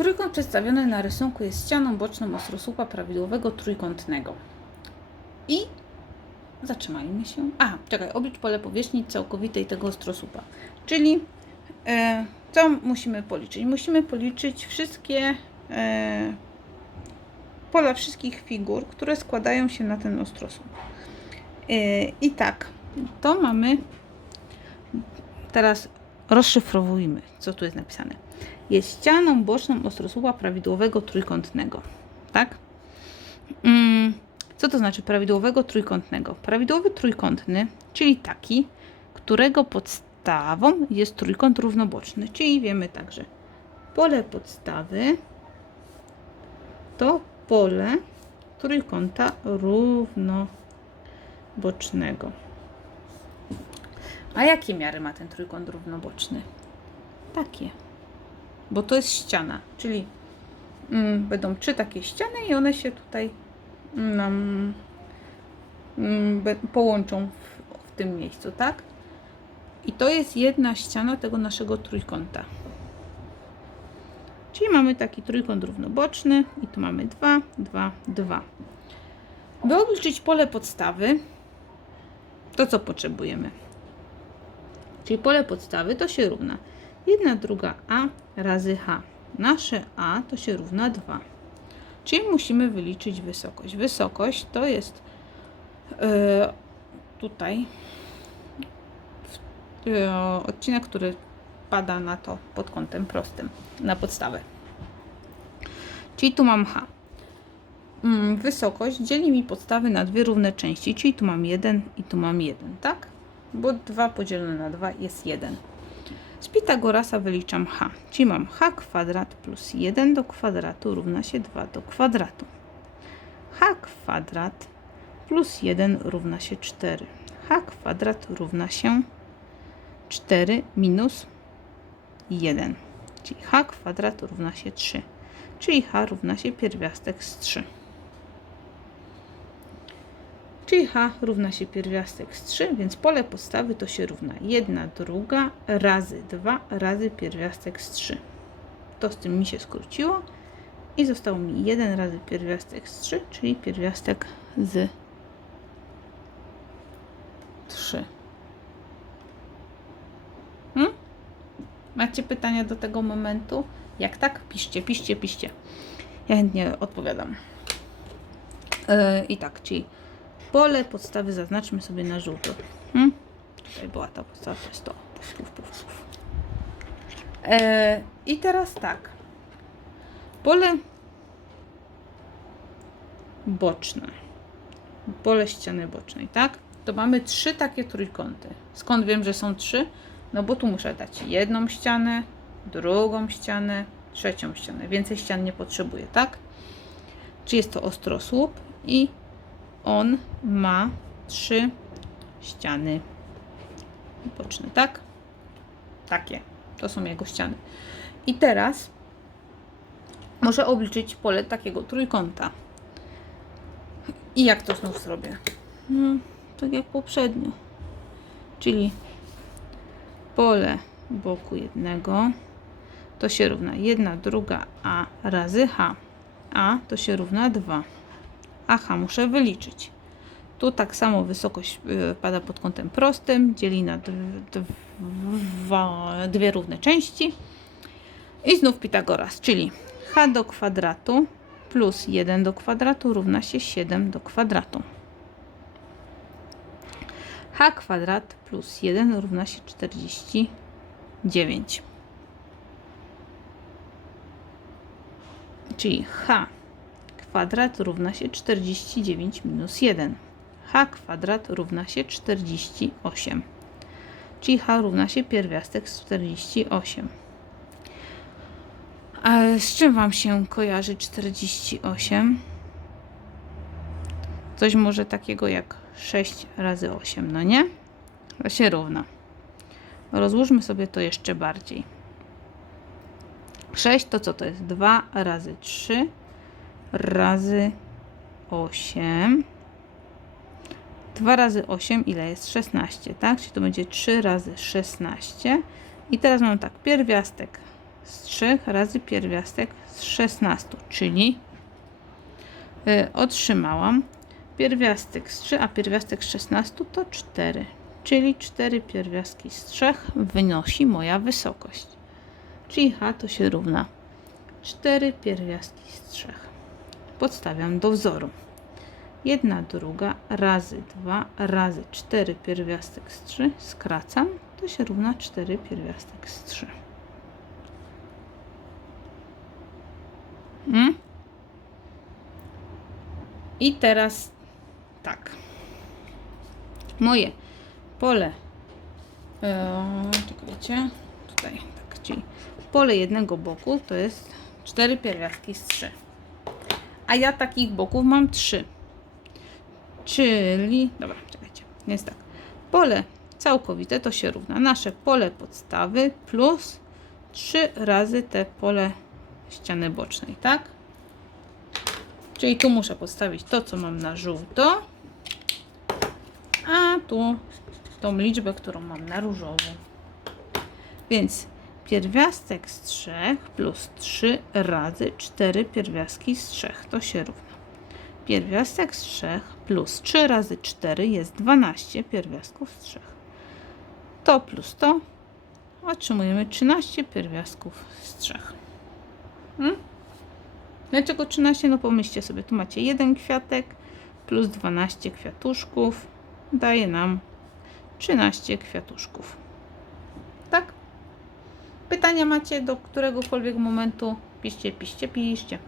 Trójkąt przedstawiony na rysunku jest ścianą boczną ostrosłupa prawidłowego trójkątnego. I zatrzymajmy się. A, czekaj, oblicz pole powierzchni całkowitej tego ostrosłupa. Czyli e, co musimy policzyć? Musimy policzyć wszystkie e, pola wszystkich figur, które składają się na ten ostrosłup. E, I tak, to mamy. Teraz rozszyfrowujmy, co tu jest napisane. Jest ścianą boczną ostrosłupa prawidłowego trójkątnego. Tak? Mm, co to znaczy prawidłowego trójkątnego? Prawidłowy trójkątny, czyli taki, którego podstawą jest trójkąt równoboczny. Czyli wiemy także, pole podstawy to pole trójkąta równobocznego. A jakie miary ma ten trójkąt równoboczny? Takie. Bo to jest ściana, czyli mm, będą trzy takie ściany i one się tutaj nam mm, be- połączą w, w tym miejscu, tak? I to jest jedna ściana tego naszego trójkąta. Czyli mamy taki trójkąt równoboczny i tu mamy 2, 2, 2. By obliczyć pole podstawy, to co potrzebujemy? Czyli pole podstawy to się równa 1 druga a razy h. Nasze a to się równa 2. Czyli musimy wyliczyć wysokość. Wysokość to jest e, tutaj e, odcinek, który pada na to pod kątem prostym, na podstawę. Czyli tu mam h. Mm, Wysokość dzieli mi podstawy na dwie równe części, czyli tu mam 1 i tu mam 1, tak? Bo 2 podzielone na 2 jest 1. Z Pitagorasa wyliczam h, czyli mam h kwadrat plus 1 do kwadratu równa się 2 do kwadratu. h kwadrat plus 1 równa się 4. h kwadrat równa się 4 minus 1, czyli h kwadrat równa się 3, czyli h równa się pierwiastek z 3. Czyli h równa się pierwiastek z 3, więc pole podstawy to się równa 1 druga razy 2 razy pierwiastek z 3. To z tym mi się skróciło i zostało mi 1 razy pierwiastek z 3, czyli pierwiastek z 3. Hmm? Macie pytania do tego momentu? Jak tak? Piszcie, piszcie, piszcie. Ja chętnie odpowiadam. Yy, I tak, czyli pole podstawy zaznaczmy sobie na żółto. Hmm? Tutaj była ta podstawa, to jest to. Puf, puf, puf. E, I teraz tak. Pole boczne. Pole ściany bocznej, tak? To mamy trzy takie trójkąty. Skąd wiem, że są trzy? No bo tu muszę dać jedną ścianę, drugą ścianę, trzecią ścianę. Więcej ścian nie potrzebuję, tak? Czy jest to ostrosłup i on ma trzy ściany boczne, tak? Takie. To są jego ściany. I teraz muszę obliczyć pole takiego trójkąta. I jak to znów zrobię? No, tak jak poprzednio. Czyli pole boku jednego to się równa 1 druga a razy h. a to się równa 2. A h muszę wyliczyć. Tu tak samo wysokość y, pada pod kątem prostym, dzieli na dw- dwa, dwie równe części. I znów Pitagoras, czyli h do kwadratu plus 1 do kwadratu równa się 7 do kwadratu. h kwadrat plus 1 równa się 49. Czyli h kwadrat równa się 49 minus 1. h kwadrat równa się 48. Czyli h równa się pierwiastek z 48. A z czym Wam się kojarzy 48? Coś może takiego jak 6 razy 8, no nie? To się równa. Rozłóżmy sobie to jeszcze bardziej. 6 to co to jest? 2 razy 3 razy 8. 2 razy 8 ile jest? 16, tak? Czyli to będzie 3 razy 16. I teraz mam tak, pierwiastek z 3 razy pierwiastek z 16, czyli y, otrzymałam pierwiastek z 3, a pierwiastek z 16 to 4, czyli 4 pierwiastki z 3 wynosi moja wysokość. Czyli H to się równa 4 pierwiastki z 3. Podstawiam do wzoru. 1 druga razy 2 razy 4 pierwiastek z 3 skracam, to się równa 4 pierwiastek z 3. Mm? I teraz tak. Moje pole. E, czekajcie. Tutaj, tak, czyli pole jednego boku to jest 4 pierwiastki z 3. A ja takich boków mam 3. Czyli, dobra, czekajcie, jest tak. Pole całkowite to się równa nasze pole podstawy plus 3 razy te pole ściany bocznej, tak? Czyli tu muszę podstawić to, co mam na żółto, a tu tą liczbę, którą mam na różowo. Więc pierwiastek z 3 plus 3 razy 4 pierwiastki z 3 to się równa. Pierwiastek z 3 plus 3 razy 4 jest 12 pierwiastków z 3. To plus to otrzymujemy 13 pierwiastków z 3. Hmm? Dlaczego 13? No pomyślcie sobie, tu macie jeden kwiatek plus 12 kwiatuszków daje nam 13 kwiatuszków. Pytania macie do któregokolwiek momentu? Piszcie, piszcie, piszcie.